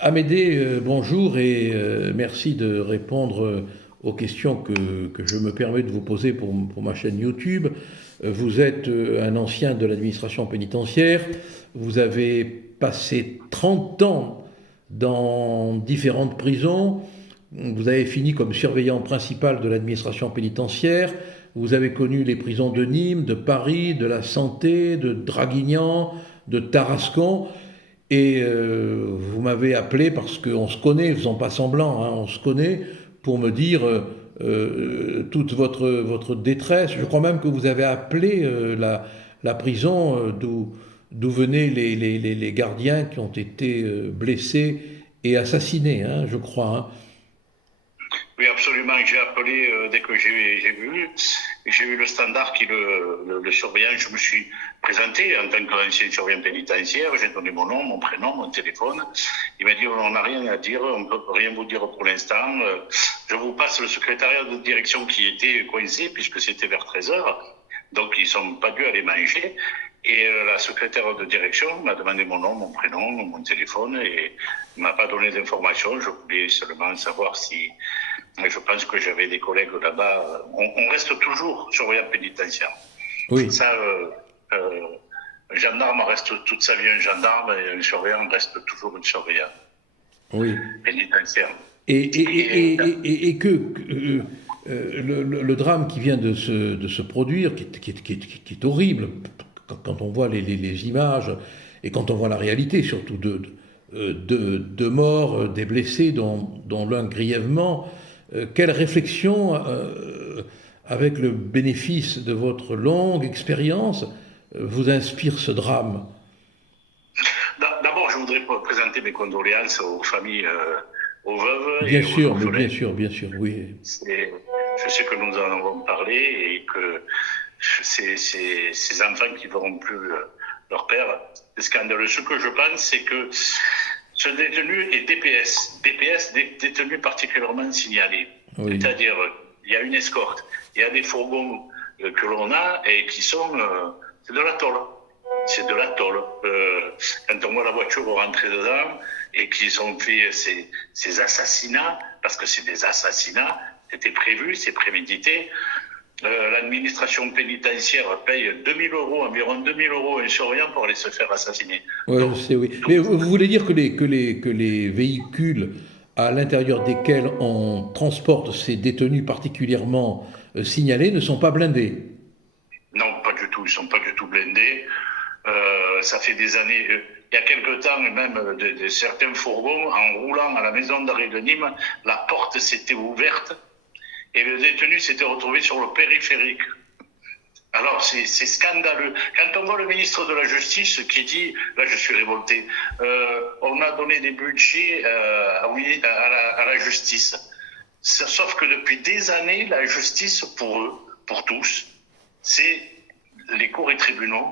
Amédée, bonjour et merci de répondre aux questions que je me permets de vous poser pour ma chaîne YouTube. Vous êtes un ancien de l'administration pénitentiaire, vous avez passé 30 ans dans différentes prisons, vous avez fini comme surveillant principal de l'administration pénitentiaire, vous avez connu les prisons de Nîmes, de Paris, de la Santé, de Draguignan, de Tarascon. Et vous m'avez appelé parce qu'on se connaît, faisons pas semblant, hein, on se connaît, pour me dire toute votre détresse. Je crois même que vous avez appelé la prison d'où venaient les gardiens qui ont été blessés et assassinés, hein, je crois. Hein. Oui, absolument. J'ai appelé dès que j'ai vu le standard qui le surveillant. Je me suis présenté en tant qu'ancien surveillant pénitentiaire. J'ai donné mon nom, mon prénom, mon téléphone. Il m'a dit on n'a rien à dire, on ne peut rien vous dire pour l'instant. Je vous passe le secrétariat de direction qui était coincé puisque c'était vers 13 heures. Donc ils sont pas dû aller manger. Et la secrétaire de direction m'a demandé mon nom, mon prénom, mon téléphone et ne m'a pas donné d'informations. Je voulais seulement savoir si... Je pense que j'avais des collègues là-bas. On reste toujours surveillant pénitentiaire. Oui, Ça, un gendarme reste toute sa vie un gendarme et un surveillant reste toujours un surveillant oui. pénitentiaire. Et que le drame qui vient de se produire, qui est horrible, quand on voit les images et quand on voit la réalité, surtout de morts, des blessés, dont l'un grièvement, quelle réflexion, avec le bénéfice de votre longue expérience, vous inspire ce drame? D'abord, je voudrais présenter mes condoléances aux familles, aux veuves Bien et aux sûr, mais orphelins. bien sûr, oui. Je sais que nous en avons parlé et que ces enfants qui ne verront plus leur père, c'est scandaleux. Ce que je pense, c'est que ce détenu est DPS. DPS, détenu particulièrement signalé. Oui, C'est-à-dire, il y a une escorte, il y a des fourgons que l'on a et qui sont... c'est de la tôle. C'est de la tôle. Quand on voit la voiture rentrer dedans et qu'ils ont fait ces assassinats, parce que c'est des assassinats, c'était prévu, c'est prémédité. L'administration pénitentiaire paye 2000 euros, environ 2000 euros un surveillant pour aller se faire assassiner. ouais, je Donc, sais, oui. Mais vous voulez dire que les véhicules à l'intérieur desquels on transporte ces détenus particulièrement signalés ne sont pas blindés? non, pas du tout, ils ne sont pas du tout blindés. Ça fait des années, il y a quelque temps, même de certains fourgons, en roulant à la maison d'arrêt de Nîmes, la porte s'était ouverte et le détenu s'était retrouvé sur le périphérique. Alors, c'est scandaleux. Quand on voit le ministre de la Justice qui dit, là je suis révolté, on a donné des budgets à la justice. Sauf que depuis des années, la justice pour eux, pour tous, c'est les cours et tribunaux,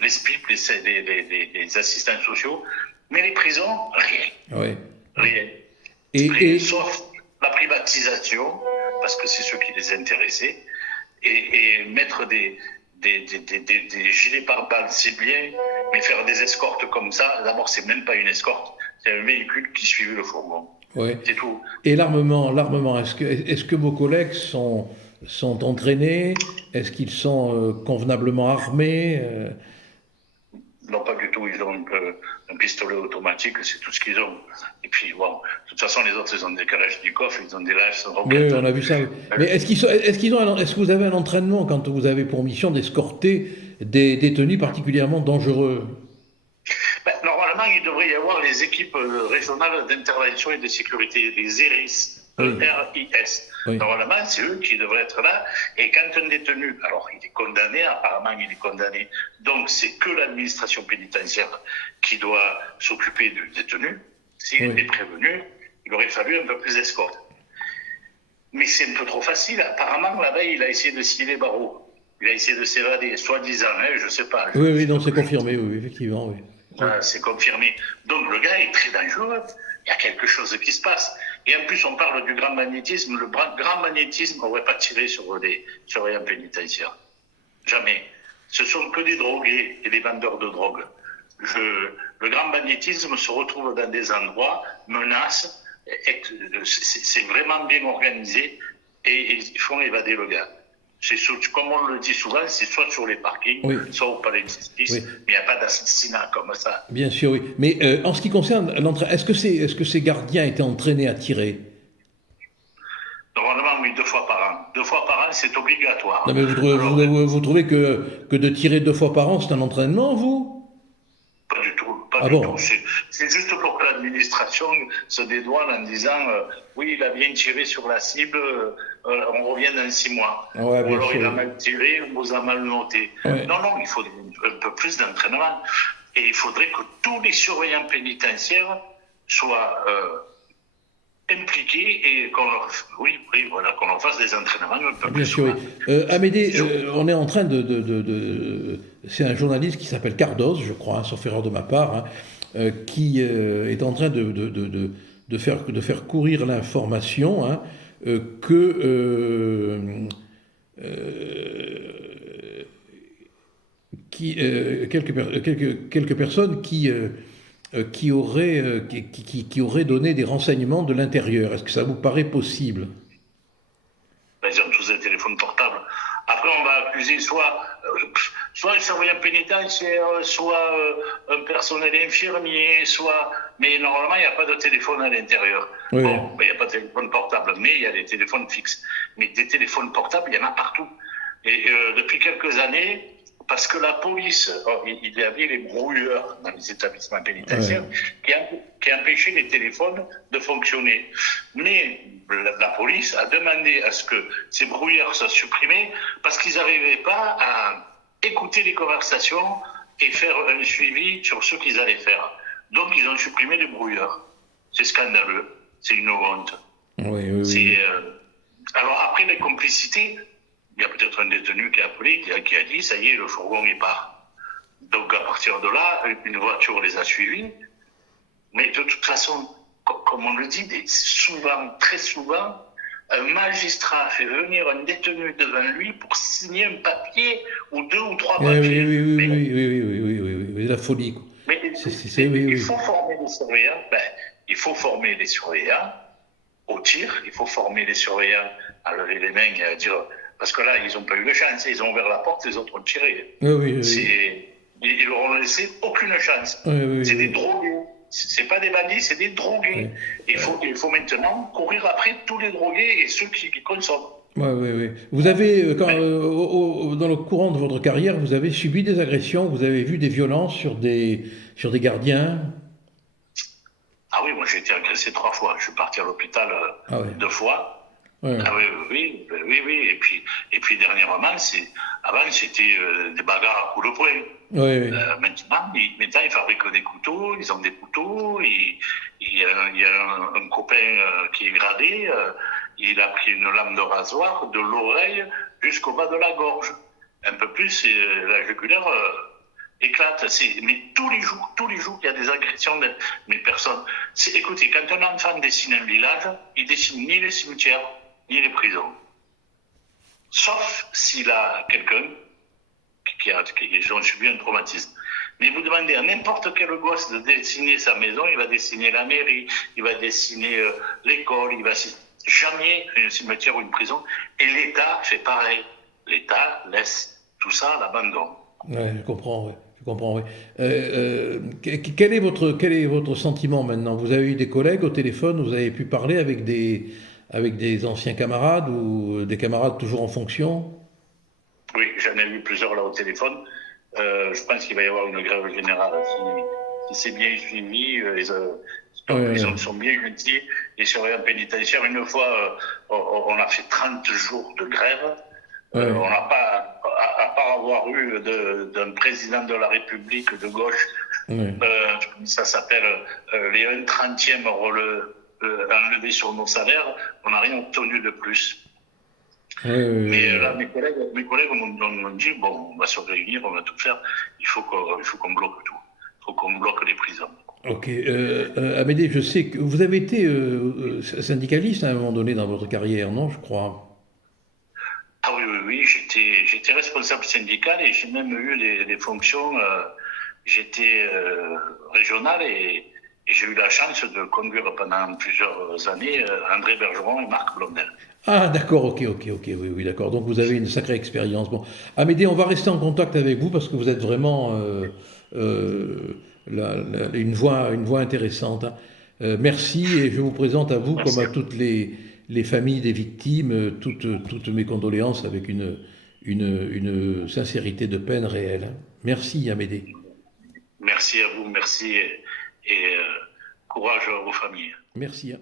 les SPIP, les assistants sociaux, mais les prisons, rien. Oui. Rien. Et Sauf la privatisation, parce que c'est ce qui les intéressait, et mettre des gilets pare-balles, c'est bien, mais faire des escortes comme ça, d'abord, c'est même pas une escorte, c'est un véhicule qui suivait le fourgon. ouais. C'est tout. Et l'armement, est-ce que vos collègues sont entraînés? Est-ce qu'ils sont convenablement armés? Non, pas du tout. Ils ont un pistolet automatique, c'est tout ce qu'ils ont. Et puis, bon, de toute façon, les autres, ils ont des Kalachnikov, ils ont des Oui, lance-roquettes. on a vu ça. Oui. Mais est-ce que vous avez un entraînement quand vous avez pour mission d'escorter des détenus particulièrement dangereux? Ben, normalement, il devrait y avoir les équipes régionales d'intervention et de sécurité, les ERIS, Oui, ERIS. oui, Normalement, c'est eux qui devraient être là. Et quand un détenu, alors il est condamné, apparemment il est condamné, donc c'est que l'administration pénitentiaire qui doit s'occuper du détenu. S'il oui, était prévenu, il aurait fallu un peu plus d'escorte. Mais c'est un peu trop facile. Apparemment, la veille, il a essayé de scier les barreaux. Il a essayé de s'évader, soi-disant, hein, je ne sais pas. oui, oui, non, c'est confirmé, oui, effectivement, oui. Oui, C'est confirmé. Donc le gars est très dangereux. Il y a quelque chose qui se passe. Et en plus, on parle du grand magnétisme. Le grand magnétisme n'aurait pas tiré sur des surveillants pénitentiaires. Jamais. Ce sont que des drogués et des vendeurs de drogue. le grand banditisme se retrouve dans des endroits, menace, c'est vraiment bien organisé et ils font évader le gars. Comme on le dit souvent, c'est soit sur les parkings, soit au palais de justice, mais il n'y a pas d'assassinat comme ça. Bien sûr, oui. Mais en ce qui concerne l'entraînement, est-ce que ces gardiens étaient entraînés à tirer? Normalement, oui, 2 fois par an. 2 fois par an, c'est obligatoire. Non, mais vous trouvez que de tirer 2 fois par an, c'est un entraînement, vous? Pas du tout, pas du tout. C'est juste pour que l'administration se dédouane en disant oui, il a bien tiré sur la cible, on revient dans 6 mois. Ouais, ou alors il a mal tiré, on vous a mal noté. Ouais. Non, il faut un peu plus d'entraînement. Et il faudrait que tous les surveillants pénitentiaires soient impliqués et qu'on leur fasse des entraînements un peu bien plus sûr, souvent. oui. Amédée, on est en train c'est un journaliste qui s'appelle Cardos, je crois, sauf erreur de ma part, qui est en train de faire courir l'information que quelques personnes qui auraient donné des renseignements de l'intérieur. Est-ce que ça vous paraît possible? Ils ont tous des téléphones portables. Après, on va accuser soit un surveillant pénitentiaire, soit un personnel infirmier, mais normalement, il n'y a pas de téléphone à l'intérieur. Oui. Bon, il n'y a pas de téléphone portable, mais il y a des téléphones fixes. Mais des téléphones portables, il y en a partout. Et depuis quelques années, parce que la police, il y avait les brouilleurs dans les établissements pénitentiaires qui empêchaient les téléphones de fonctionner. Mais la police a demandé à ce que ces brouilleurs soient supprimés parce qu'ils n'arrivaient pas à écouter les conversations et faire un suivi sur ce qu'ils allaient faire. Donc ils ont supprimé les brouilleurs. C'est scandaleux, c'est une honte. Oui. Alors après les complicités, il y a peut-être un détenu qui a appelé, qui a dit, ça y est, le fourgon est part. Donc à partir de là, une voiture les a suivis. Mais de toute façon, comme on le dit, très souvent, un magistrat fait venir un détenu devant lui pour signer un papier ou 2 ou 3 papiers. Oui, la folie. Quoi. Mais il faut former les surveillants. Il faut former les surveillants au tir. Il faut former les surveillants à lever les mains et à dire... Parce que là, ils n'ont pas eu de chance. Ils ont ouvert la porte, les autres ont tiré. Ils leur ont laissé aucune chance. C'est des drogués. Ce n'est pas des bandits, c'est des drogués. Il faut maintenant courir après tous les drogués et ceux qui consomment. Oui. Vous avez, dans le courant de votre carrière, vous avez subi des agressions, vous avez vu des violences sur des gardiens? Ah oui, moi j'ai été agressé 3 fois. Je suis parti à l'hôpital 2 fois. Oui. Et puis dernièrement, avant c'était des bagarres à coups de poing. Maintenant, ils fabriquent des couteaux, ils ont des couteaux. Il y a un copain qui est gradé, il a pris une lame de rasoir de l'oreille jusqu'au bas de la gorge. Un peu plus, la jugulaire éclate. Mais tous les jours, il y a des agressions de personnes. Écoutez, quand un enfant dessine un village, il dessine ni les cimetières, ni les prisons. Sauf s'il a quelqu'un qui a subi un traumatisme. Mais vous demandez à n'importe quel gosse de dessiner sa maison, il va dessiner la mairie, il va dessiner l'école, il va jamais un cimetière ou une prison. Et l'État fait pareil. L'État laisse tout ça à l'abandon. Je comprends. Quel est votre sentiment maintenant? Vous avez eu des collègues au téléphone, vous avez pu parler avec des anciens camarades ou des camarades toujours en fonction? Oui, j'en ai eu plusieurs là au téléphone. Je pense qu'il va y avoir une grève générale si c'est bien suivi. Ils sont bien gentils. Les surveillants pénitentiaires, une fois, on a fait 30 jours de grève. On n'a pas, à part avoir eu d'un président de la République de gauche, ça s'appelle les 1/30e enlevés sur nos salaires, on n'a rien obtenu de plus. Mais là, mes collègues m'ont dit, bon, on va se réunir, on va tout faire, il faut qu'on bloque tout, il faut qu'on bloque les prisons. Ok. Amédée, je sais que vous avez été syndicaliste à un moment donné dans votre carrière, non, je crois? Ah oui, j'étais responsable syndical et j'ai même eu des fonctions. j'étais régional et j'ai eu la chance de conduire pendant plusieurs années André Bergeron et Marc Blondel. Ah, d'accord, ok, oui, d'accord. Donc vous avez une sacrée expérience. Bon, Amédée, on va rester en contact avec vous parce que vous êtes vraiment euh, une voix intéressante, hein. Merci et je vous présente à vous, comme Merci à à vous. toutes les familles des victimes, toutes mes condoléances avec une sincérité de peine réelle, hein. Merci, Amédée. Merci à vous, merci et courage à vos familles. Merci, hein.